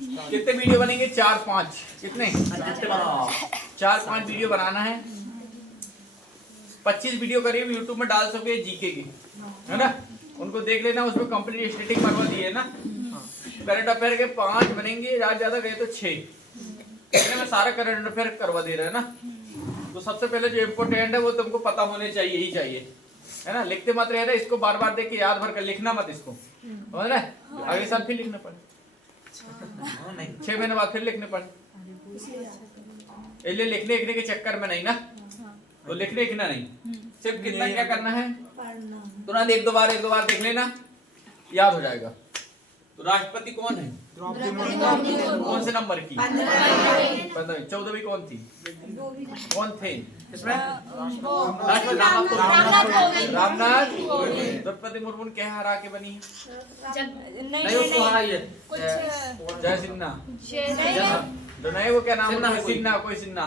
कितने वीडियो बनेंगे? 4-5। कितने? 4-5 वीडियो बनाना है। 25 वीडियो करीब यूट्यूब में डाल सके जीके की, है ना? उनको देख लेना, उसमें कंप्लीट स्टेटिंग मरवा दी है ना। करंट अफेयर के 5 बनेंगे, ज्यादा गए तो 6। मैं सारा करंट अफेयर करवा दे रहा है ना। तो सबसे पहले जो इम्पोर्टेंट है वो तुमको पता होने चाहिए ही चाहिए, है ना? लिखते मत रहना, इसको बार बार देख के याद भर कर लिखना मत इसको, समझ रहे? अगले साल फिर लिखना पड़े, 6 महीने बाद फिर लिखने पड़े, इसलिए लिखने के चक्कर में नहीं ना। तो लिखना नहीं, सिर्फ कितना क्या करना है, तुरंत एक दो बार देख लेना, याद हो जाएगा। तो राष्ट्रपति कौन है? कौन से नंबर की? 15वीं। 14वीं कौन थी? कौन थे इसमें? रामनाथ। द्रौपदी मुर्मू ने क्या हरा के बनी? नहीं उसको हराई है जय सिन्हा। नहीं वो क्या नाम है? सिन्हा, कोई सिन्हा।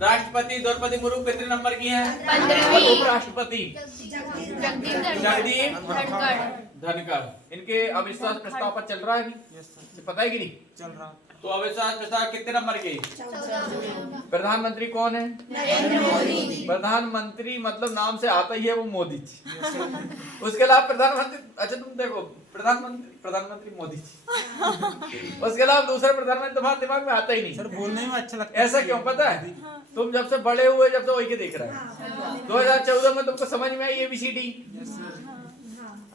राष्ट्रपति द्रौपदी मुर्मू कितने नंबर की है? 15वीं। उपराष्ट्रपति जगदीप धनखड़। इनके अविश्वास प्रस्ताव पर चल रहा है अभी, पता है कि नहीं? चल रहा। तो अविश्वास प्रस्ताव कितने नंबर के? 14। प्रधानमंत्री कौन है? नरेंद्र मोदी। प्रधानमंत्री मतलब नाम से आता ही है वो मोदी जी। उसके अलावा प्रधानमंत्री, अच्छा तुम देखो, प्रधानमंत्री मोदी जी। उसके अलावा दूसरा प्रधानमंत्री तुम्हारे दिमाग में आता ही नहीं। सर बोलने में अच्छा लगता है। ऐसा क्यों पता है? तुम जब से बड़े हुए, जब से वही के देख रहे हैं। 2014 में तुमको समझ में आई ABCD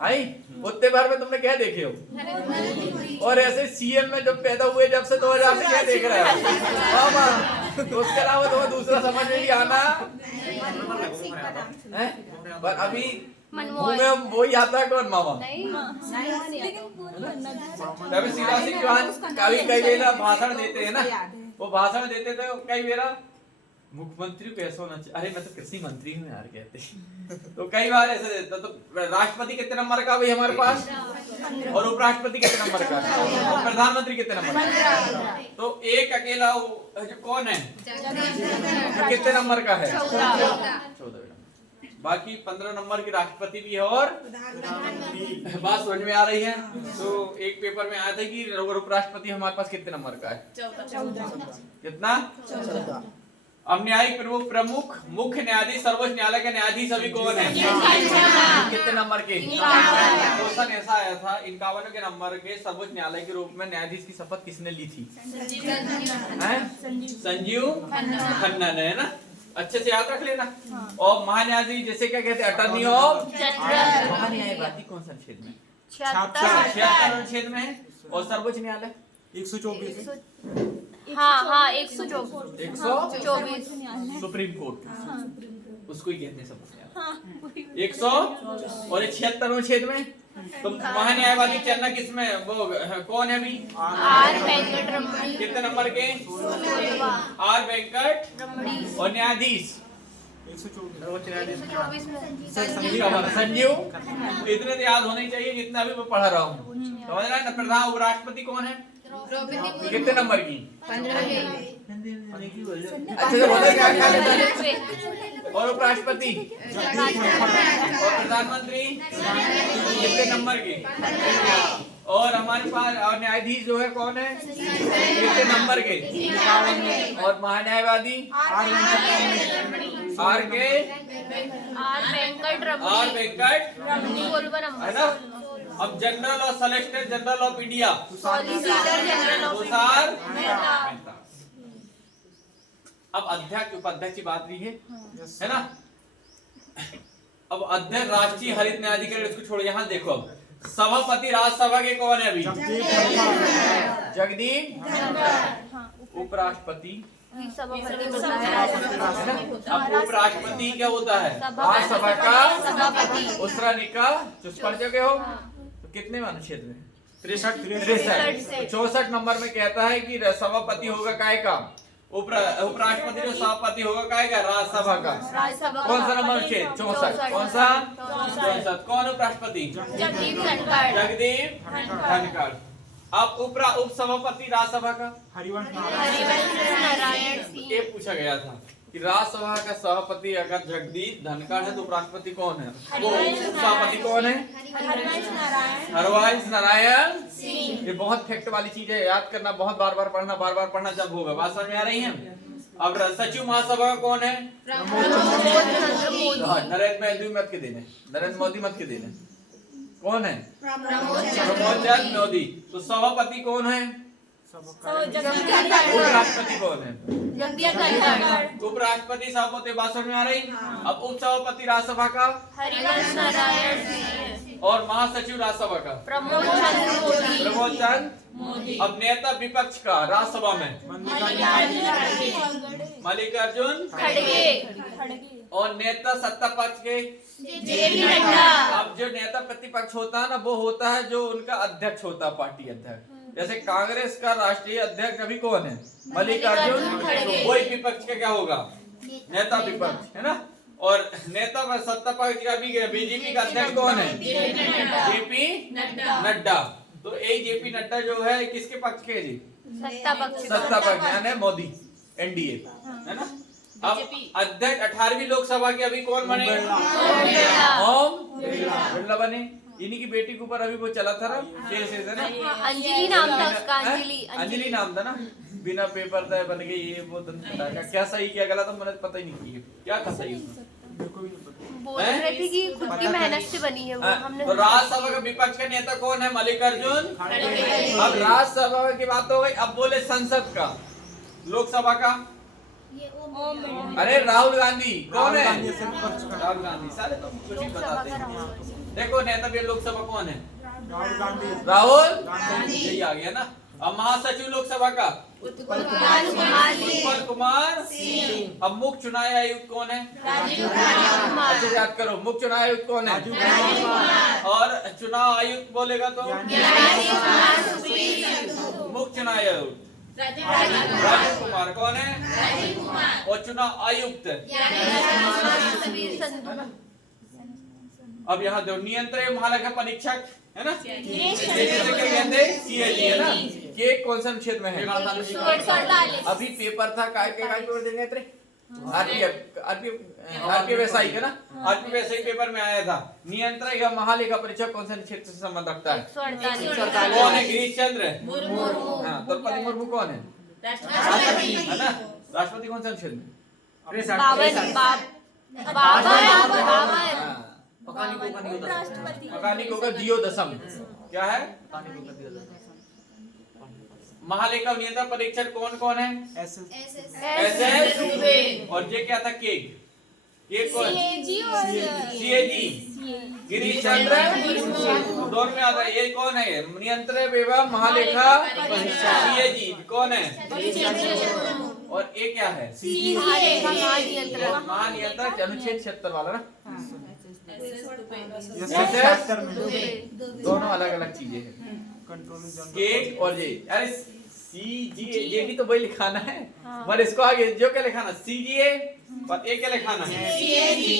आई? उतने बार में तुमने क्या देखे हो? और ऐसे CM में जब पैदा हुए जब से 2000 से क्या देख रहे हो? तो उसके अलावा तुम्हें दूसरा समझ में भी आना है। पर अभी मुंह में वही आता है, कौन? मामा। तभी शिवराज सिंह चौहान कई बेला भाषण देते हैं ना, वो भाषण देते थे कई बेरा मुख्यमंत्री कैसा होना चाहिए, अरे मैं तो कृषि मंत्री हूँ यार कहते। तो कई बार ऐसे देता। तो राष्ट्रपति कितने नंबर का भाई हमारे पास? और उपराष्ट्रपति कितने नंबर का? और प्रधानमंत्री कितने नंबर का? तो एक अकेला जो कौन है, तो कितने नंबर का है? 14। बाकी 15 नंबर की राष्ट्रपति भी है और बात समझ में आ रही है? तो एक पेपर में आया था कि उपराष्ट्रपति हमारे पास कितने नंबर का है? 14। कितना? 14। अब न्यायिक प्रमुख मुख्य न्यायाधीश सर्वोच्च न्यायालय के न्यायाधीश अभी कौन है? कितने नंबर के? क्वेश्चन ऐसा आया था, 51 के नंबर के सर्वोच्च न्यायालय के रूप में न्यायाधीश की शपथ किसने ली थी? संजीव खन्ना ने, है ना? अच्छे से याद रख लेना। और महान्यायाधीश जैसे क्या कहते हैं? Attorney of general. महान्यायवादी कौन सा क्षेत्र में? 76 अनुच्छेद में है। और सर्वोच्च न्यायालय 124। हाँ 124 सुप्रीम कोर्ट, उसको ही कहते हैं सब। 100 और 76 अनुच्छेद में। तो महान्यायवादी चलना किसमें? वो कौन है अभी? आर वेंकट रमणी। कितने नंबर के? आर वेंकट रमणी। और न्यायाधीश 124 में संजीव। इतने तो याद होने चाहिए जितना भी मैं पढ़ा रहा हूँ, समझ रहा है ना? प्रधान उपराष्ट्रपति कौन है? कितने नंबर की? 15। और उपराष्ट्रपति और प्रधानमंत्री कितने नंबर के? और हमारे पास और न्यायाधीश जो है कौन है? कितने नंबर के? और महान्यायवादी आर वेंकट रमणी, 16 नंबर, है ना? अब जनरल और solicitor general of India, solicitor general of Mehta. अब अध्यक्ष उपाध्यक्ष की बात रही है ना? अब अध्यक्ष राष्ट्रीय हरित न्यायाधिकरण, इसको छोड़ो। यहाँ देखो, अब सभापति राज्यसभा के कौन है अभी? जगदीप। उपराष्ट्रपति अब उपराष्ट्रपति क्या होता है? राज्यसभा का सभापति। का जो पढ़ चुके हो, तो कितने अनुच्छेद में? 63। 64 नंबर में कहता है कि सभापति होगा काय का? उपराष्ट्रपति जो सभापति होगा काय का? राज्यसभा का। कौन सा नंबर? 64। कौन सा? 64। कौन उपराष्ट्रपति? जगदीप धनखड़। अब उप सभापति राज्यसभा का हरिवंश नारायण। ये पूछा गया था, कि राज्यसभा का सभापति अगर जगदीप धनखड़ है तो उपराष्ट्रपति कौन है? वो सभापति कौन है? हरवंश नारायण सिंह। ये बहुत फैक्ट वाली चीज है, याद करना, बहुत बार बार पढ़ना जब होगा। बात समझ में आ रही है? अब सचिव महासभा का कौन है? नरेंद्र मोदी मत के देने, नरेंद्र मोदी मत के देने। कौन है? प्रमोद चंद्र मोदी। तो सभापति कौन है? उपराष्ट्रपति कौन है? उपराष्ट्रपति सभापति। बात समझ में आ रही? अब उप सभापति राज्यसभा का हरिवंश नारायण सिंह और महासचिव राज्यसभा का प्रमोद चंद्र मोदी। अब नेता विपक्ष का राज्यसभा में मल्लिकार्जुन खड़गे और नेता सत्ता पक्ष के जेपी नड्डा। अब जो नेता प्रतिपक्ष होता है ना, वो होता है जो उनका अध्यक्ष होता है, पार्टी अध्यक्ष। जैसे कांग्रेस का राष्ट्रीय अध्यक्ष अभी कौन है? मल्लिकार्जुन खड़गे। वही विपक्ष का क्या होगा? नेता विपक्ष, है ना। और नेता में सत्ता पक्ष का भी बीजेपी का अध्यक्ष कौन है? जेपी नड्डा। तो यही जेपी नड्डा जो है किसके पक्ष के जी? सत्ता पक्ष यानी मोदी, एनडीए, है ना। अब अध्यक्ष 18वीं लोकसभा के अभी कौन बने? ओम बिरला बने। इन्हीं की बेटी के ऊपर अभी वो चला था ना केस, है ना। अंजलि नाम था उसका, अंजलि नाम था ना। बिना पेपर दे बन गई ये वो। क्या सही क्या गलत तो मैंने पता ही नहीं किया, क्या था सही उसमें। बोल रहे थे कि खुद की मेहनत से बनी है वो। हमने तो राज्यसभा का विपक्ष का नेता कौन है? मल्लिकार्जुन खड़गे। अब राज्यसभा की बात हो गई, अब बोले संसद का, लोकसभा का। अरे राहुल गांधी कौन है? राहुल गांधी। सारे तो कुछ ही बताते हैं। देखो नेता भी लोकसभा कौन है? राहुल गांधी। यही आ गया ना। अब महासचिव लोकसभा का उत्पल कुमार सिंह। अब मुख्य चुनाव आयुक्त कौन है? अच्छा याद करो, मुख्य चुनाव आयुक्त कौन है? और चुनाव आयुक्त बोलेगा तो मुख्य चुनाव आयुक्त राजीव कुमार। कौन है? और चुनाव आयुक्त अब यहाँ दो नियंत्रक महालेखा परीक्षक, है ना। सीएजी, है ना। के कौन सा क्षेत्र में है? अभी पेपर था काय पेपर देंगे तेरे? आरपीएफ एसआई का ना। आरपीएफ एसआई पेपर में आया था। नियंत्रक या महालेखा परीक्षक कौन सा क्षेत्र से संबंध रखता है? कौन है? गिरीश चंद्र मुर्मू। हाँ, द्रौपदी मुर्मू कौन है? राष्ट्रपति, है ना। राष्ट्रपति कौन सा क्षेत्र में? पकानी को दियो दसम क्या है? महालेखा नियंत्रण परीक्षक कौन कौन है? एसएस और ये क्या था? केक कौन? सीएजी गिरीश चंद्र दोनों में आता है। ये कौन है? नियंत्रक एवं महालेखा सीएजी कौन है? और ये क्या है? महानियंत्रक अनुच्छेद 76 वाला ना। दोनों अलग अलग चीजें हैं। केक और जे, अरे सीजीए भी तो वही लिखाना है। पर इसको आगे जो क्या लिखाना? सीजीए और ए क्या लिखाना है? सीएजी।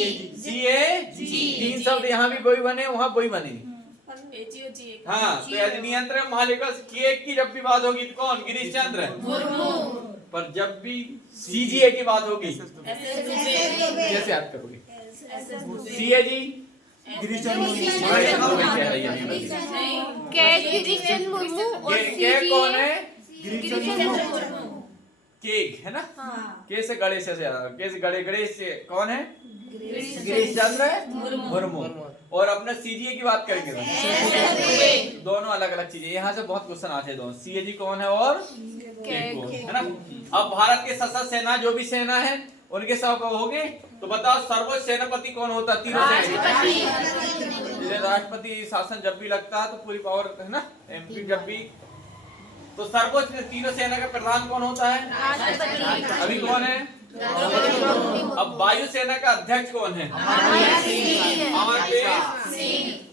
तीन शब्द यहाँ भी वही बने, वहाँ वही बने। हाँ, तो यदि नियंत्रक महालेखा केक की जब भी बात होगी तो कौन? गिरीश चंद्र मुर्मू। पर जब भी सीजीए की बात होगी कैसे याद करोगे? सीएजी गिरीश चंद्र मुर्मू और कौन है? केक, है ना। के से गणेश से, के से गणेश से कौन है? गिरीश चंद्र मुर्मू। और अपने सीजीए की बात करेंगे तो दोनों अलग अलग चीजें। यहाँ से बहुत क्वेश्चन आते हैं। दोनों सीएजी कौन है और केक कौन है ना। अब भारत के सशस्त्र सेना जो भी सेना है उनके सब होंगे। तो बताओ सर्वोच्च सेनापति कौन होता है? तीनों राष्ट्रपति शासन जब भी लगता है तो पूरी पावर, है ना। एमपी जब भी तो सर्वोच्च तीनों सेना का प्रधान कौन होता है? अभी कौन है? अब वायुसेना का अध्यक्ष कौन है?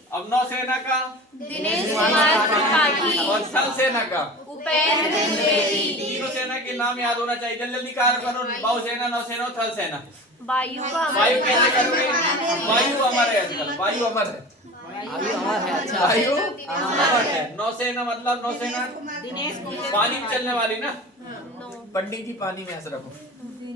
अब नौसेना का दिनेश कुमार त्रिपाठी और थल सेना का उपेंद्र द्विवेदी। तीनों सेना के नाम याद होना चाहिए। जल्दी जल्दी कार्य करो। वायुसेना, नौसेना और थल सेना। वायु वायु कैसे करोगे? वायु अमर है आजकल, वायु अमर है। वायु अमर है। नौसेना मतलब नौसेना पानी में चलने वाली ना। पंडित जी पानी में ऐसा रखो।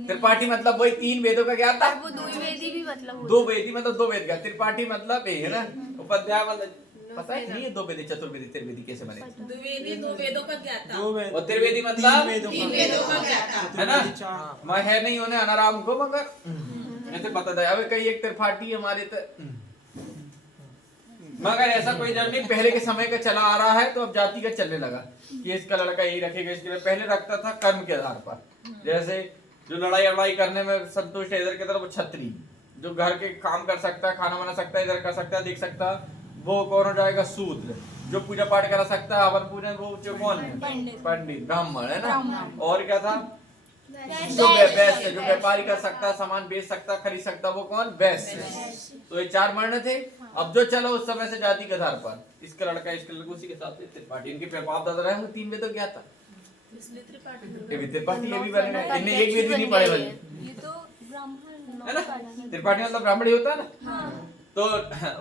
त्रिपाठी मतलब वही 3 वेदों का ज्ञाता। वो द्विवेदी भी मतलब 2 वेदी मतलब 2 वेद का। त्रिपाठी मतलब ये है ना, उपाध्याय मतलब पता है नहीं, 2 वेदी चतुर्वेदी त्रिवेदी कैसे बने? द्विवेदी 2 वेदों का ज्ञाता, और त्रिवेदी मतलब 3 वेदों का ज्ञाता, है ना। मैं है नहीं होने अनाराम को, मगर ऐसे पता था। अब कई एक त्रिपाठी हमारे मगर ऐसा कोई जरूर नहीं, पहले के समय का चला आ रहा है, तो अब जाति का चलने लगा कि इसका लड़का यही रखेगा, इसके लिए पहले रखता था कर्म के आधार पर। जैसे जो लड़ाई करने में संतुष्ट है इधर की तरफ वो क्षत्रिय, जो घर के काम कर सकता है, खाना बना सकता है, इधर कर सकता है, देख सकता है, वो कौन हो जाएगा? शूद्र। जो पूजा पाठ करा सकता है, हवन पूजन, वो जो कौन है? पंडित, ब्राह्मण, है ना। और क्या था? जो वैश्य, जो व्यापारी कर सकता है, सामान बेच सकता, खरीद सकता, वो कौन? वैश्य। तो ये 4 वर्ण थे। अब जो चलो उस समय से जाति के आधार पर, इसका लड़का इसके लड़का, उसी के साथ त्रिपाठी। इनके बाप दादा रहे 3 वेद तो क्या था? ये भी त्रिपाठी, ये भी बने। इन्हें एक वेद भी नहीं पढ़े बने, ये तो ब्राह्मण है ना। त्रिपाठी मतलब ब्राह्मण ही होता है ना। तो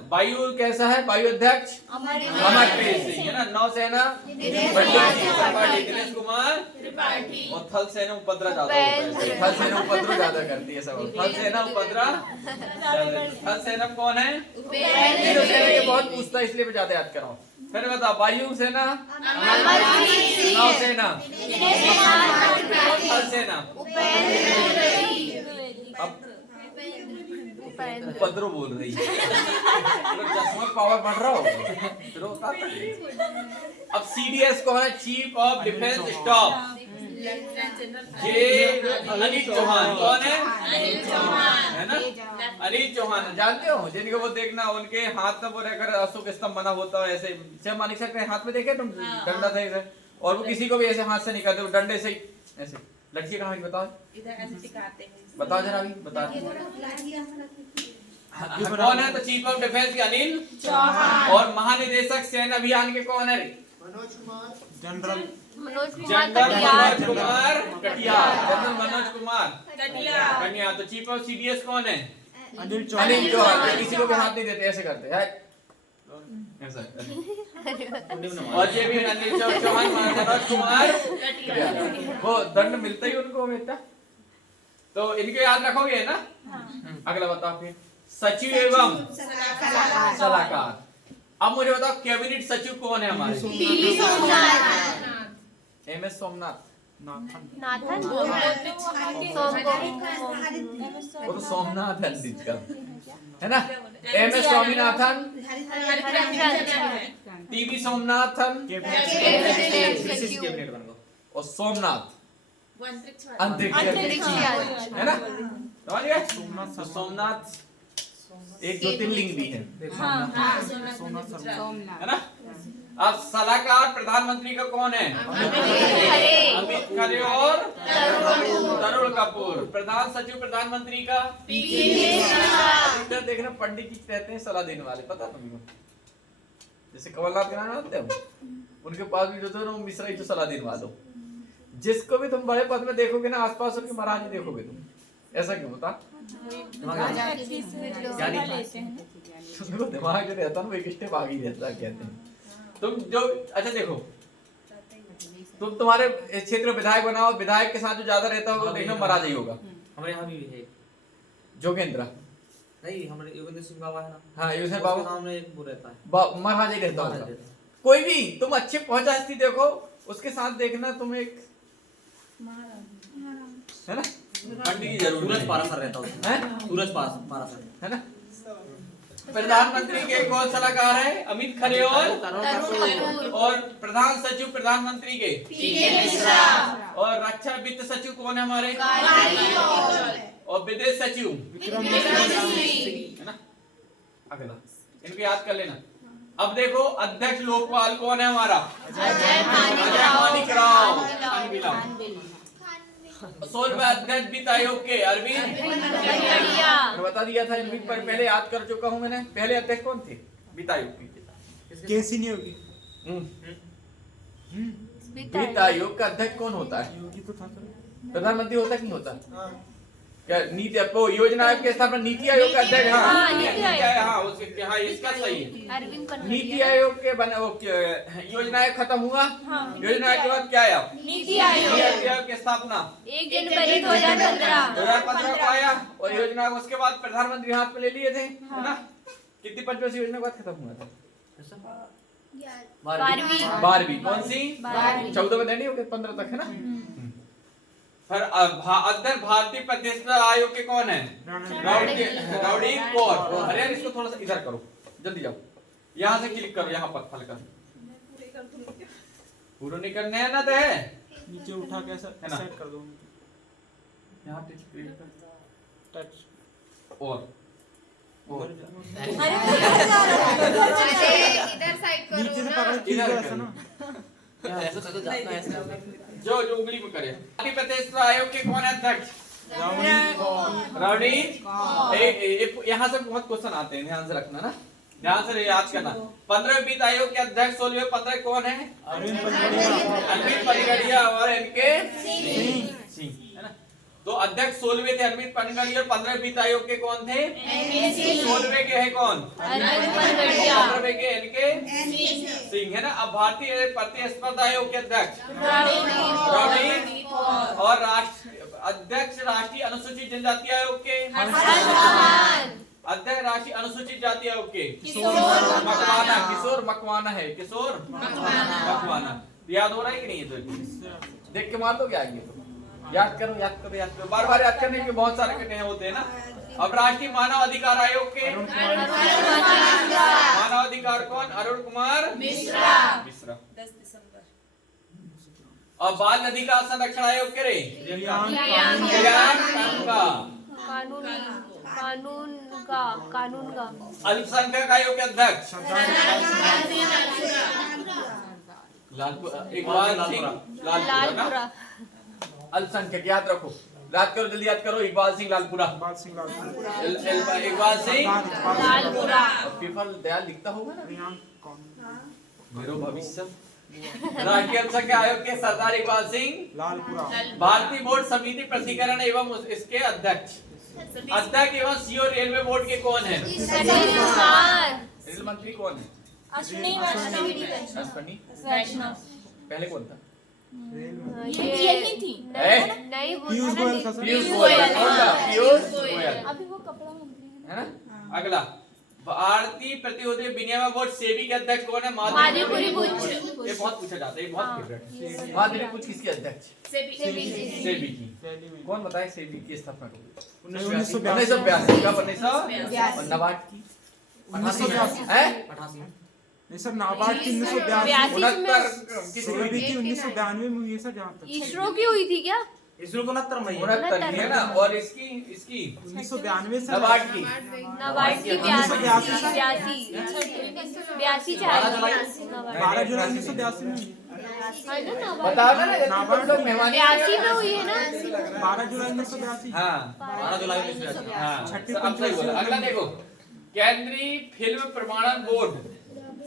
वायु कैसा है? वायु अध्यक्ष अमरप्रीत सिंह, है ना। नौसेना दिनेश कुमार त्रिपाठी, और थल सेना उपद्रा ज्यादा होता है। थल सेना उपद्रा ज्यादा करती है सब। थल सेना उपद्रा, थल सेना कौन है? तीनों सेना के बहुत पूछता है, इसलिए मैं ज्यादा याद कराऊं। फिर बता, वायु सेना, नौसेना, थल सेना, उपद्रव बोल रही है। चश्मा पावर बढ़ रहा होगा। अब सीडीएस कौन है? चीफ ऑफ डिफेंस स्टाफ, ये अनिल चौहान। कौन है? अनिल चौहान, है ना। अनिल चौहान जानते हो, जिनको वो देखना, उनके हाथ में वो रहकर अशोक स्तंभ बना होता है, ऐसे जब मानिक सकते हैं हाथ में, देखे तुम डंडा था इधर, और वो किसी को भी ऐसे हाथ से नहीं करते, वो डंडे से ही ऐसे। लड़की कहाँ है बताओ, इधर ऐसे सिखाते हैं। बताओ जरा, अभी बता। कौन है? तो चीफ ऑफ डिफेंस के अनिल चौहान। और महानिदेशक सैन्य अभियान के कौन है? Manoj Kumar, general Manoj general Kumar Katiyar. General Manoj Kumar Katiyar. तो चीफ ऑफ सीडीएस कौन है? अनिल चौहान। अनिल चौहान। किसी को भी हाथ नहीं देते, ऐसे करते हैं ऐसा। और ये भी अनिल चौहान, मनोज कुमार कटियार। वो दंड मिलता ही उनको बेटा, तो इनके याद रखोगे ना। अगला बताओ फिर, सचिव एवं सलाहकार। अब मुझे बताओ, कैबिनेट सचिव कौन है हमारे? एमएस सोमनाथ। नाथन वो तो सोमनाथ है का, है ना। एमएस स्वामीनाथन, टीवी सोमनाथन, और सोमनाथ अंतरिक्ष, है ना। समझ गए? तो सोमनाथ एक ज्योतिर्लिंग भी है, है ना। अब सलाहकार प्रधानमंत्री का कौन है? अमित खरे और तरुण कपूर। प्रधान सचिव प्रधानमंत्री का देखना, पंडित जी कहते हैं सलाह देने वाले, पता तुमको। जैसे कमलनाथ के नाम जानते हो, उनके पास भी जो थे ना, वो मिश्रा ही तो सलाह देने वाले। जिसको भी तुम बड़े पद में देखोगे ना, आसपास उनके महाराज ही देखोगे तुम। ऐसा क्यों होता? दिमाग जो रहता है ना, एक स्टेप आगे रहता है, कहते हैं। तुम जो अच्छा देखो, तुम तुम्हारे क्षेत्र विधायक बनाओ, विधायक के साथ जो ज्यादा रहता होगा देखना महाराज ही होगा। हमारे यहाँ भी है जोगेंद्र, नहीं, हमारे योगेंद्र सिंह बाबा है ना। हाँ योगेंद्र बाबू, सामने एक वो रहता है, महाराज ही रहता होगा। कोई भी तुम अच्छे पहुंचा स्थिति देखो, उसके साथ देखना तुम एक, है ना, पंडित की जरूरत सूरज पारासर रहता है, सूरज पारासर, है ना। प्रधानमंत्री के कौन सलाहकार है? अमित खरे और प्रधान सचिव प्रधानमंत्री के और रक्षा वित्त सचिव कौन है हमारे? और विदेश सचिव है ना। अगला इनको याद कर लेना। अब देखो, अध्यक्ष लोकपाल कौन है हमारा? अजय मानिक राव। 16वें अध्यक्ष वित्त आयोग के अरविंद बता दिया था, इनविट पर पहले याद कर चुका हूं मैंने। पहले अध्यक्ष कौन थे वित्त आयोग के? कैसी नहीं होगी? वित्त आयोग का अध्यक्ष कौन होता है? योगी तो था, प्रधानमंत्री होता कि नहीं होता? क्या नीति आयोग योजना आयोग की स्थापना नीति आयोग का अध्यक्ष हाँ, नीति आयोग। हाँ उसके हाँ इसका सही है। अरविंद नीति कनौजिया। आयोग के बने योजना आयोग खत्म हुआ। योजना आयोग के बाद क्या आया? नीति आयोग। नीति आयोग की स्थापना 1 जनवरी 2015। 2015 को आया और योजना उसके बाद प्रधानमंत्री हाथ में ले लिए थे, है ना? कितनी पंचवर्षीय योजना के बाद खत्म हुआ था? 12वीं। कौन सी? 14 में देनी होगी, 15 तक है ना? फिर अध्यक्ष भारतीय प्रतिष्ठा आयोग के कौन है? रवनीत कौर। अरे यार इसको थोड़ा सा इधर करो, जल्दी जाओ, यहाँ से क्लिक करो, यहाँ पर फल कर पूरा नहीं करने है ना? तो है नीचे उठा के ऐसा है ना? सेट कर दो, यहाँ टच और इधर साइड करो नीचे से ना। पकड़ के इधर ऐसा कर। ना। ऐसा तो जाता है ऐसा। जो उंगली में करे। भारतीय प्रतिष्ठा आयोग के कौन है अध्यक्ष? रवनीत। यहाँ से बहुत क्वेश्चन आते हैं, ध्यान से रखना ना, ध्यान से याद करना। 15वें वित्त आयोग के अध्यक्ष 16वें 15 कौन है? अरविंद पनगड़िया। अरविंद पनगड़िया और इनके सिंह, है ना? तो अध्यक्ष 16वें थे अरविंद पनगड़िया और 15वें वित्त आयोग के कौन थे? 16वें के है कौन? अरविंद कनौजिया। 15वें के इनके सिंह, है ना? अब भारतीय प्रतिस्पर्धा आयोग के अध्यक्ष रवनीत और अध्यक्ष राष्ट्रीय अनुसूचित जनजाति आयोग के अध्यक्ष राष्ट्रीय अनुसूचित जाति आयोग के मकवाना। किशोर मकवाना है, किशोर मकवाना। याद हो रहा है कि नहीं? तो देख के मार दो क्या आगे? तो याद करो, याद करो, याद करो, बार बार याद करने के बहुत सारे कटे होते हैं ना। अब राष्ट्रीय मानव अधिकार आयोग के मानव अधिकार कौन? अरुण कुमार मिश्रा। 10 दिसंबर। और बाल अधिकार संरक्षण आयोग के रे कानून का अल्पसंख्यक आयोग के अध्यक्ष इकबाल सिंह लालपुरा। अल्पसंख्यक याद रखो, याद करो, जल्दी याद करो। इकबाल सिंह लालपुरा। इकबाल सिंह लालपुरा। इकबाल सिंह लालपुरा। पेपर दयाल लिखता होगा ना? रियान कौन? मेरे भविष्य। राष्ट्रीय अल्पसंख्यक आयोग के सरदार इकबाल सिंह लालपुरा। भारतीय बोर्ड समिति प्रसिद्धीकरण एवं इसके अध्यक्ष एवं सीओ रेलवे बोर्ड के कौन है? सनील कुमार। रेल मंत्री कौन है? अश्विनी अश्विनी। वैष्णव। पहले कौन था? यही थी। नहीं पीयूष गोयल था सर। पीयूष गोयल। कौन था? पीयूष गोयल, अभी वो कपड़ा मंत्री है ना? अगला भारतीय प्रतिभूति विनिमय बोर्ड सेबी के अध्यक्ष कौन है? माधुरी पुच। ये बहुत पूछा जाता है, ये बहुत फेवरेट है। माधुरी पुच किसके अध्यक्ष? सेबी सेबी की। दिल्ली में। कौन बताए सेबी की स्थापना कब? 1982। 1982। कब? 1982। और नाबार्ड की 1982। है? 88 नहीं सर, नाबार्ड की 1982। 69 किसकी हुई सेबी थी? की 1992 में हुई है सर, जहाँ तक। इसरो की हुई थी क्या? इसरो को 69 में 69 है ना? और इसकी 1992 सर। नाबार्ड की नवाड की 82 12 जुलाई 1982 में। बताओ ना, तुम लोग मेहमानी 82 में हुई है ना? 12 जुलाई 1982। हाँ 12 जुलाई 1982। हाँ, छठी अब सही बोला। अगला देखो, केंद्रीय फिल्म प्रमाणन बोर्ड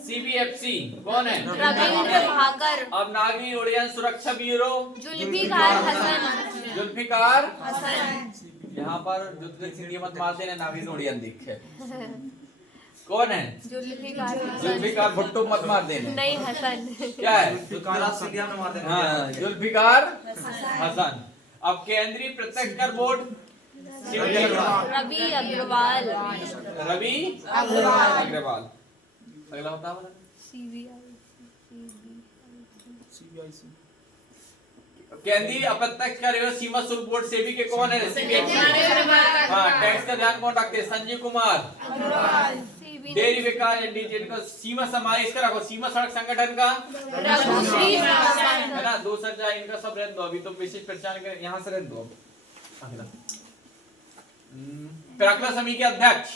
CBFC कौन है? रविंद्र भाकर। अब नागरिक उड्डयन सुरक्षा ब्यूरो जुल्फिकार हसन। जुल्फिकार यहाँ पर जुल्फिकार सिंधिया मत मार देना, नागरिक उड्डयन देखे कौन है? जुल्फिकार हसन। जुल्फिकार भुट्टो मत मार देना। नहीं हसन। क्या है? जुल्फिकार सिंधिया में मार देना। हाँ, जुल्फिकार हसन। अब केंद्रीय प्रत्यक्ष कर बोर्ड रवि अग्रवाल। रवि अग्रवाल। अगला होता है CBIC। केंद्रीय अप्रत्यक्ष कर एवं सीमा शुल्क बोर्ड सेबी के कौन है? हाँ, टैक्स का ध्यान कौन रखते हैं? संजीव कुमार। डेयरी विकास को सीमा समाज इसका रखो, सीमा सड़क संगठन का है ना? 2 सर जाए इनका सब रहने दो, अभी तो विशेष पहचान के यहाँ से रहने दो। अगला प्राक्कलन समिति के अध्यक्ष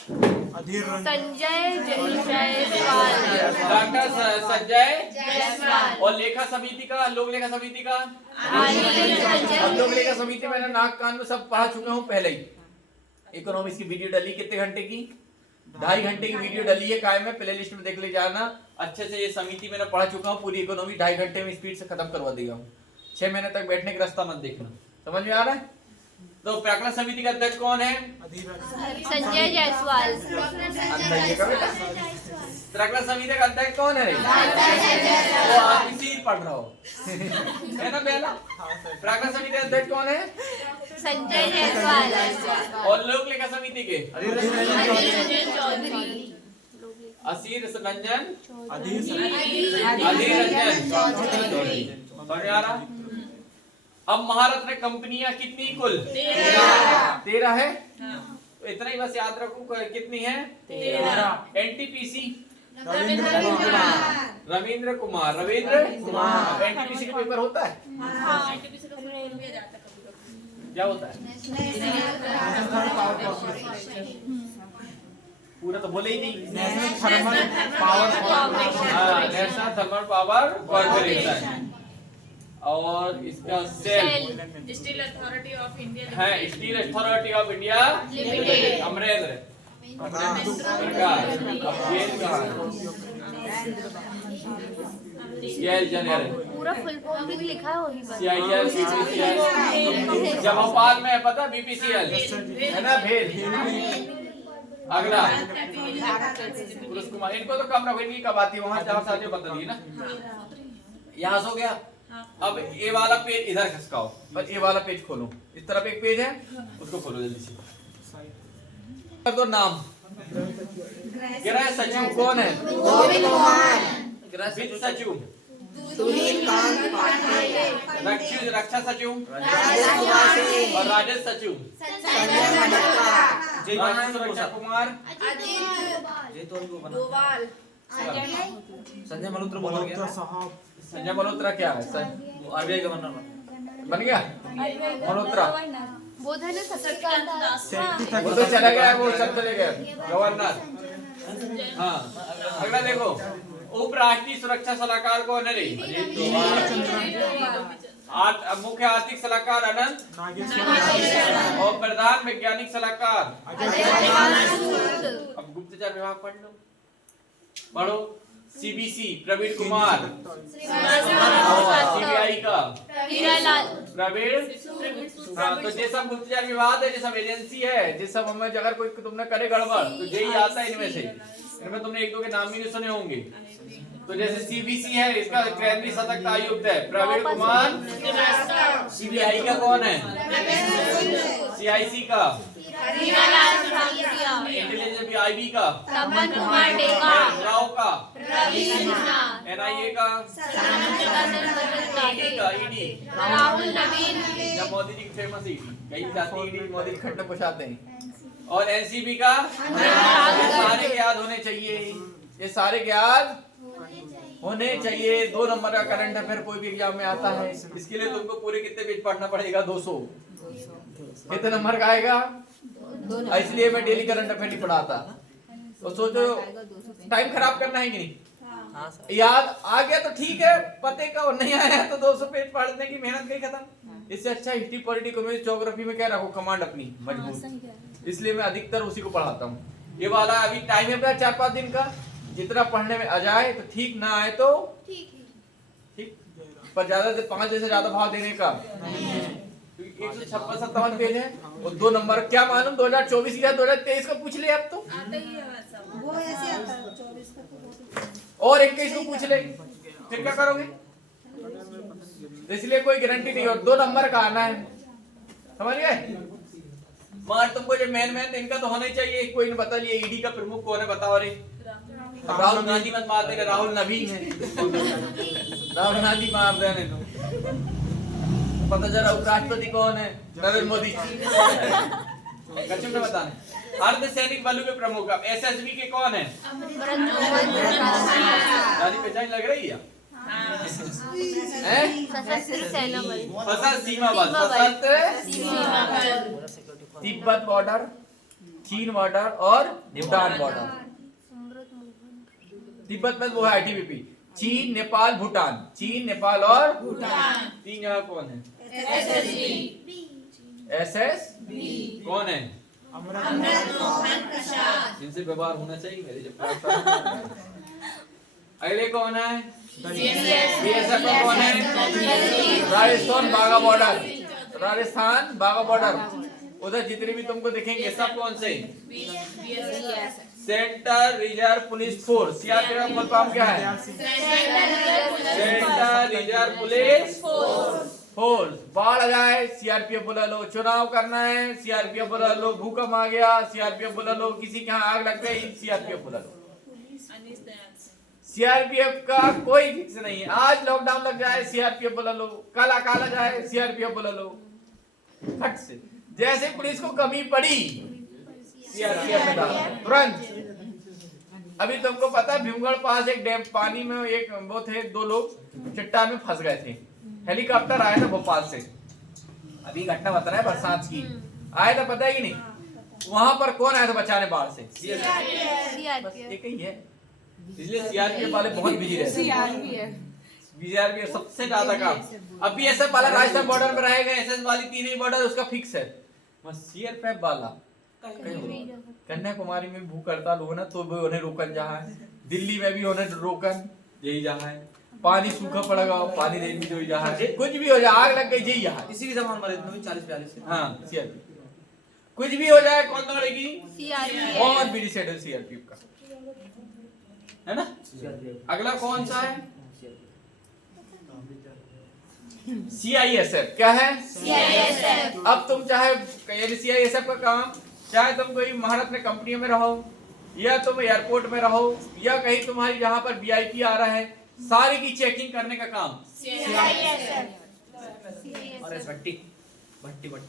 अधीर रंजन। संजय जायसवाल। डॉक्टर संजय जायसवाल। और लेखा समिति का, लोक लेखा समिति का अब लोक लेखा समिति मैंने नाक कान में सब पढ़ा चुका हूँ पहले ही। इकोनॉमिक्स की वीडियो डली कितने घंटे की? 2.5 घंटे की वीडियो डली है, कायम है, प्ले लिस्ट में देख ले जाना अच्छे से। ये समिति मैंने पढ़ा चुका हूँ पूरी इकोनॉमी, 2.5 घंटे में स्पीड से खत्म करवा देगा हूँ। 6 महीने तक बैठने का रास्ता मत देखना। समझ में आ रहा है? तो प्राक्कलन समिति का अध्यक्ष कौन है? अधीर रंजन संजय जायसवाल। प्राक्कलन समिति का अध्यक्ष कौन है? वो आप इसी पढ़ रहा हो है ना पहला। प्राक्कलन समिति का अध्यक्ष कौन है? संजय जायसवाल। और लोक लेखा समिति के अधीर रंजन चौधरी। असीर रंजन अधीर अधीर रंजन चौधरी। समझ आ रहा? अब महारत्न कंपनियां कितनी कुल? 13 है। तो इतना ही बस याद रखो कितनी है? 13। एनटीपीसी रविंद्र कुमार एनटीपीसी का पेपर होता है? क्या होता है? पूरा तो बोले ही नहीं। National thermal power national thermal power corporation. और इसका SAIL steel authority of India है steel authority of India limited. Amarendra पूरा फुल फॉर्म भी लिखा है वही पर। CIL BPCL जमापाल में है पता BPCL है ना भेल। अगला पुरुष कुमार। इनको तो कम रखो इनकी कब आती है वहाँ जहाँ साथियों बता दिए ना। यहाँ से हो गया। अब ए वाला पेज इधर खसकाओ और ए वाला पेज खोलो। इस तरफ एक पेज है उसको खोलो जल्दी से। कर दो नाम। गृह सचिव कौन है? गोविंद कुमार। वित्त सचिव सुनील कांत पांडे। रक्षा सचिव राजेश कुमार सिंह। और राजेश सचिव संजय मल्होत्रा। सुरक्षा कुमार गोवाल। संजय मल्होत्रा बोला गया डॉक्टर साहब संजय मल्होत्रा क्या है? आरबीआई गवर्नर बन गया मल्होत्रा। वो था ना सत्यकांत दास। वो तो चला गया वो सब चले गए गवर्नर। हाँ अगला देखो उप राष्ट्रीय सुरक्षा सलाहकार कौन है? मुख्य आर्थिक सलाहकार अनंत नागेश्वर और प्रधान वैज्ञानिक सलाहकार। अब गुप्तचर विभाग पढ़ लो। पढ़ो CBC प्रवीण कुमार। CBI का हीरालाल। प्रवीण। हाँ तो ये सब गुप्तचर विभाग है, ये सब एजेंसी है, जिस सब हमें अगर कोई तुमने करे गड़बड़ तो यही आता है इनमें से। इनमें तुमने एक दो के नाम भी नहीं सुने होंगे। तो जैसे CBC है इसका केंद्रीय सतर्क आयुक्त है प्रवीण कुमार। CBI का कौन है? CIC का इंटेलिजेंस IB का तपन कुमार डेका। राव का रवि सिन्हा। NIA का ED का ED राहुल नवीन। जब मोदी जी की फेमस ED कहीं जाती ED मोदी जी खट्टा पुछाते हैं। और NCB का ये सारे याद होने चाहिए। ये सारे याद होने चाहिए। 2 नंबर का करंट अफेयर कोई भी एग्जाम में आता है। इसके लिए तुमको पूरे कितने पेज पढ़ना पड़ेगा? 200। कितने नंबर का आएगा? इसलिए मैं डेली करंट अफेयर नहीं पढ़ाता। तो सोचो टाइम खराब करना है कि नहीं? याद आ गया तो ठीक है, पते का और नहीं आया तो 200 पेज पढ़ने की मेहनत गई खत्म। इससे अच्छा हिस्ट्री पॉलिटी इकोनॉमिक्स ज्योग्राफी में क्या रखो कमांड अपनी मजबूत। इसलिए मैं अधिकतर उसी को पढ़ाता हूँ। ये वाला अभी टाइम है 4-5 दिन का। जितना पढ़ने में आ जाए तो ठीक, ना आए तो ठीक, पर ज्यादा से 5 से ज्यादा भाव देने का। 156-57 पेज है और 2 नंबर क्या मालूम 2024 या 2023 का पूछ ले। अब तो वो ऐसे आता है 24 का। और 21 को पूछ ले फिर क्या करोगे? इसलिए कोई गारंटी नहीं। और 2 नंबर का आना है, समझ गए? मगर तुमको जो मेन इनका तो होना ही चाहिए। कोई ने बता लिया ED का प्रमुख कौन है बताओ। रे राहुल गांधी मत मार देना, राहुल नवीन है। राहुल गांधी मार देने तो पता चला उपराष्ट्रपति कौन है? नरेंद्र मोदी। कच्चू में बताना। अर्धसैनिक बलों के प्रमुख अब SSB के कौन है? रानी पहचान लग रही है? सशस्त्र सेना बल। सशस्त्र सीमा बल। सशस्त्र सीमा बल। तिब्बत बॉर्डर, चीन बॉर्डर और भूटान बॉर्डर। तिब्बत में वो है ITBP। चीन, नेपाल, भूटान। चीन, नेपाल और भूटान। 3 जगह कौन है? SSB कौन है? इनसे व्यवहार होना चाहिए मेरे जब। अगले कौन है? BSF कौन है? राजस्थान बाघा बॉर्डर। राजस्थान बाघा बॉर्डर। उधर जितने भी तुमको दिखेंगे सब कौन से? Centre reserve police force. CRPF का फुल फॉर्म क्या है? Centre reserve police force. बाढ़ आ जाए सीआरपीएफ बुला लो, चुनाव करना है सीआरपीएफ बुला लो, भूकंप आ गया सीआरपीएफ बुला लो, किसी के यहाँ आग लग गई सीआरपीएफ बुला लो। सीआरपीएफ का कोई फिक्स नहीं है। आज लॉकडाउन लग जाए सीआरपीएफ बुला लो, कल अकाल आ जाए सीआरपीएफ बुला लो, फट से। जैसे पुलिस को कमी पड़ी सीआरपीएफ में डाल तुरंत। अभी तुमको पता है भीमगढ़ पास एक डैम पानी में एक वो थे, 2 लोग चट्टान में फंस गए थे। हेलीकॉप्टर आया था भोपाल से, अभी घटना बता रहा है बरसात की, आया था पता है कि नहीं? वहां पर कौन आया था बचाने बाढ़ से? बस एक ही है, इसलिए सीआरपीएफ वाले बहुत बिजी रहते हैं। सीआरपीएफ सबसे ज्यादा काम। अभी ऐसा वाला राजस्थान बॉर्डर में रहेगा, एसएस वाली 3 ही बॉर्डर उसका फिक्स है। बस सीआरपीएफ वाला कन्याकुमारी में भूख हड़ताल हो ना तो भी उन्हें रोकन जहाँ है, दिल्ली में भी उन्हें रोकन यही जहाँ है, पानी सूखा पड़ेगा पानी देने जो जहाँ है, कुछ भी हो जाए आग लग गई यही यहाँ। इसी की जमान मरे 40-42 हाँ सीआरपीएफ कुछ भी हो जाए कौन दौड़ेगी? सीआरपीएफ। बहुत बिजी शेड्यूल सीआरपीएफ का है ना। अगला कौन सा है? सीआईएसएफ। क्या है? सीआईएसएफ। अब तुम चाहे सीआईएसएफ का काम, चाहे तुम कोई महारत्न कंपनियों में रहो या तुम एयरपोर्ट में रहो या कहीं तुम्हारी जहां पर वीआईपी आ रहा है, सारी की चेकिंग करने का काम अरे भट्टी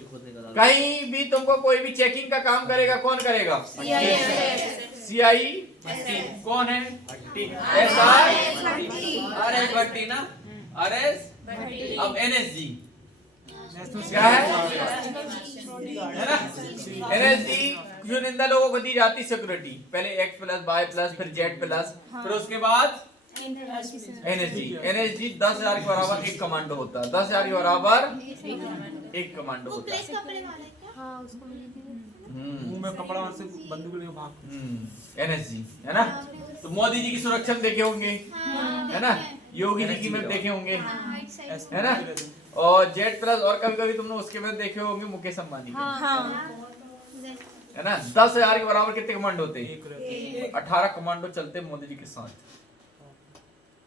खोदने का। कहीं भी तुमको कोई भी चेकिंग का काम करेगा कौन करेगा? सीआई कौन है? अरे भट्टी ना, अरे अब एनएसजी क्या है ना? एनएसजी चुनिंदा लोगों को दी जाती सिक्योरिटी, पहले X+, Y+, फिर Z+, फिर उसके बाद एनएसजी 10,000 के बराबर एक कमांडो होता है, 10,000 के बराबर एक कमांडो होता है। हाँ उसको मिली थी। मुंह में कपड़ा से बंदूक लिए भाग। एनएसजी है ना। तो मोदी जी की सुरक्षा में देखे होंगे है ना, योगी जी की में देखे होंगे है ना, और Z+ और कभी कभी तुमने उसके में देखे होंगे मुकेश अंबानी है ना। 10,000 के बराबर कितने कमांडो होते हैं? 18 कमांडो चलते मोदी जी के साथ।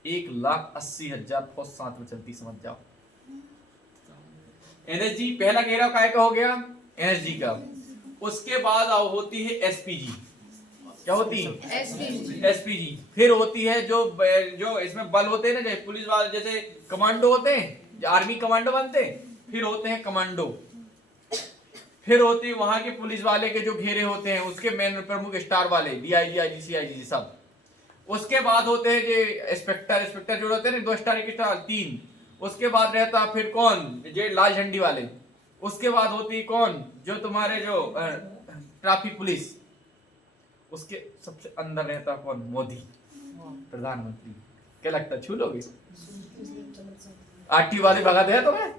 1,80,000 फौज साथ में चलती, समझ जाओ। एनएसजी पहला घेराव काय का हो गया? एनएसजी का। उसके बाद होती है एसपीजी। क्या होती है? एसपीजी। फिर होती है जो इसमें बल होते हैं ना, जैसे पुलिस वाले जैसे कमांडो होते हैं, आर्मी कमांडो बनते हैं, फिर होते हैं कमांडो, फिर होती है वहां के पुलिस वाले के जो घेरे होते हैं उसके मेन प्रमुख स्टार वाले डीआईजी, आईजी, सीआईजी सब। उसके बाद होते हैं जो इंस्पेक्टर जो होते हैं ना, 2 स्टार 1 स्टार 3। उसके बाद रहता फिर कौन? जो लाल झंडी वाले। उसके बाद होती कौन? जो तुम्हारे जो ट्रैफिक पुलिस। उसके सबसे अंदर रहता कौन? मोदी प्रधानमंत्री। क्या लगता है छू लोगे? आरटी वाले भगा दिया तुम्हें,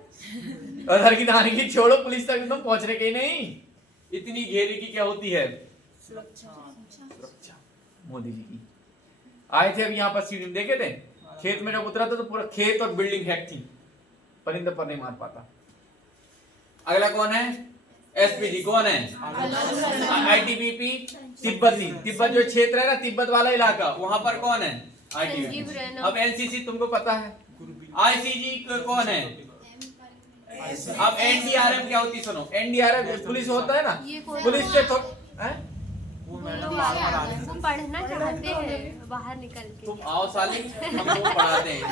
उधर की धानी की छोड़ो, पुलिस तक तुम पहुंचने के ही नहीं। इतनी घेरे की क्या होती है? सुरक्षा मोदी जी की। आए थे अभी यहाँ पर सीढ़ी में देखे थे, खेत में जब उतरा था तो पूरा खेत और बिल्डिंग हैक थी, परिंदा पर नहीं मार पाता। अगला कौन है? एसपीजी कौन है? आईटीबीपी तिब्बती। तिब्बत जो क्षेत्र है ना, तिब्बत वाला इलाका, वहां पर कौन है? आईटीबीपी। अब एनसीसी तुमको पता है। आईसीजी कौन है? अब एनडीआरएफ क्या होती? सुनो, एनडीआरएफ पुलिस होता है ना, पुलिस से तुम पढ़ना चाहते हैं बाहर निकल के? तुम आओ साली, हम लोग पढ़ाते हैं।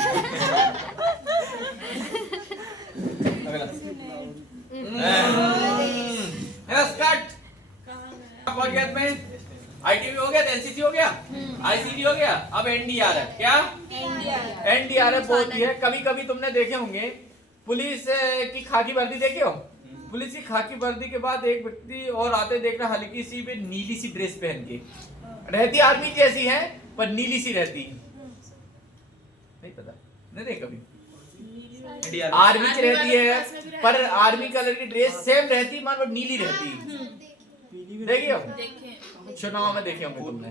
में आईटीबी हो गया, एनसीसी हो गया, आईसीडी हो गया, अब एनडीआरएफ। क्या? एनडीआरएफ होती है। कभी कभी तुमने देखे होंगे पुलिस की खाकी वर्दी देखे हो? पुलिस की खाकी वर्दी के बाद एक व्यक्ति और आते देखना, हल्की सी भी नीली सी ड्रेस पहन के रहती, आर्मी जैसी है पर नीली सी रहती। नहीं पता, नहीं देख कभी? आर्मी की रहती है पर आर्मी कलर की ड्रेस सेम रहती, मान नीली रहती। देखिए चुनाव में देखे होंगे तुमने,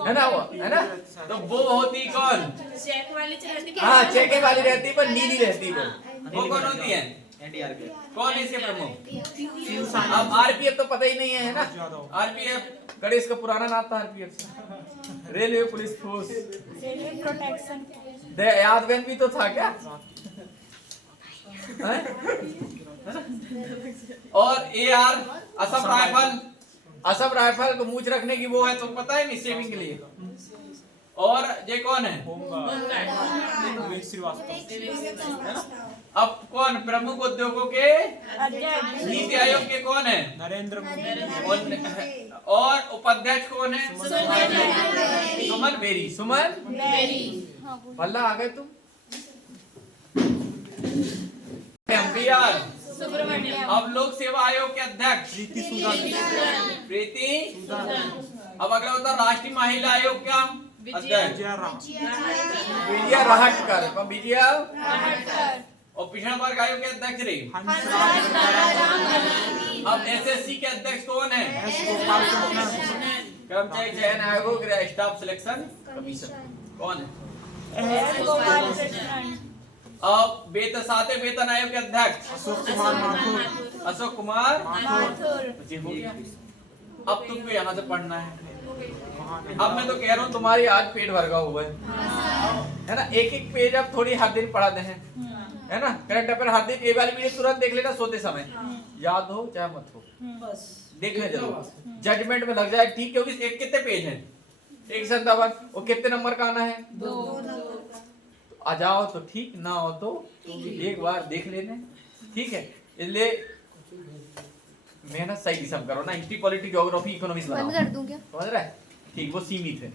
है ना? वो है ना, तो वो होती कौन? चेक वाली रहती, हाँ चेक वाली रहती पर नीली रहती। वो कौन होती है? एनडीआरएफ कौन है इसके प्रमुख? अब आरपीएफ तो पता ही नहीं है ना? आरपीएफ गणेश का पुराना नाम था RPF. Railway police force, protection यादगंज भी तो था क्या? हैं? और AR Assam rifle, Assam rifle को मूछ रखने की वो है तो पता है नहीं, सेविंग के लिए। और ये कौन है? विवेक श्रीवास्तव। अब कौन प्रमुख उद्योगों के नीति आयोग के कौन है? नरेंद्र मोदी। और उपाध्यक्ष कौन है? सुमन बेरी। सुमन भल्ला आ गए तुम। एमपीआर अब लोक सेवा आयोग के अध्यक्ष प्रीति। अब अगला होता है राष्ट्रीय महिला आयोग का अध्यक्ष विजया राहटकर। विजया और पिछड़ा वर्ग आयोग के अध्यक्ष रे। अब एसएससी के अध्यक्ष कौन है? कर्मचारी चयन आयोग स्टाफ सिलेक्शन कमीशन कौन है? अब सातवें वेतन आयोग के अध्यक्ष अशोक कुमार जी हो गया। अब तुमको यहाँ से पढ़ना है। अब मैं तो कह रहा हूँ तुम्हारी आज पेट भरगा हुआ है ना? एक एक पेज अब थोड़ी हर दिन पढ़ा दे है ना? करंट अफेयर हर दिन एक वाली वीडियो तुरंत देख लेना सोते समय, याद हो चाहे मत हो, देखना जरूर। जजमेंट में लग जाए ठीक, क्योंकि एक कितने पेज हैं? 157। और कितने नंबर का आना है? 2। आ जाओ तो ठीक, ना हो तो एक बार देख लेने, ठीक है? इसलिए मेहनत सही किस्म करो ना। हिस्ट्री, पॉलिटिक्स, ज्योग्राफी, इकोनॉमिक्स बनाओ। बंद कर दूं क्या? समझ रहा है? ठीक, वो सीमित है।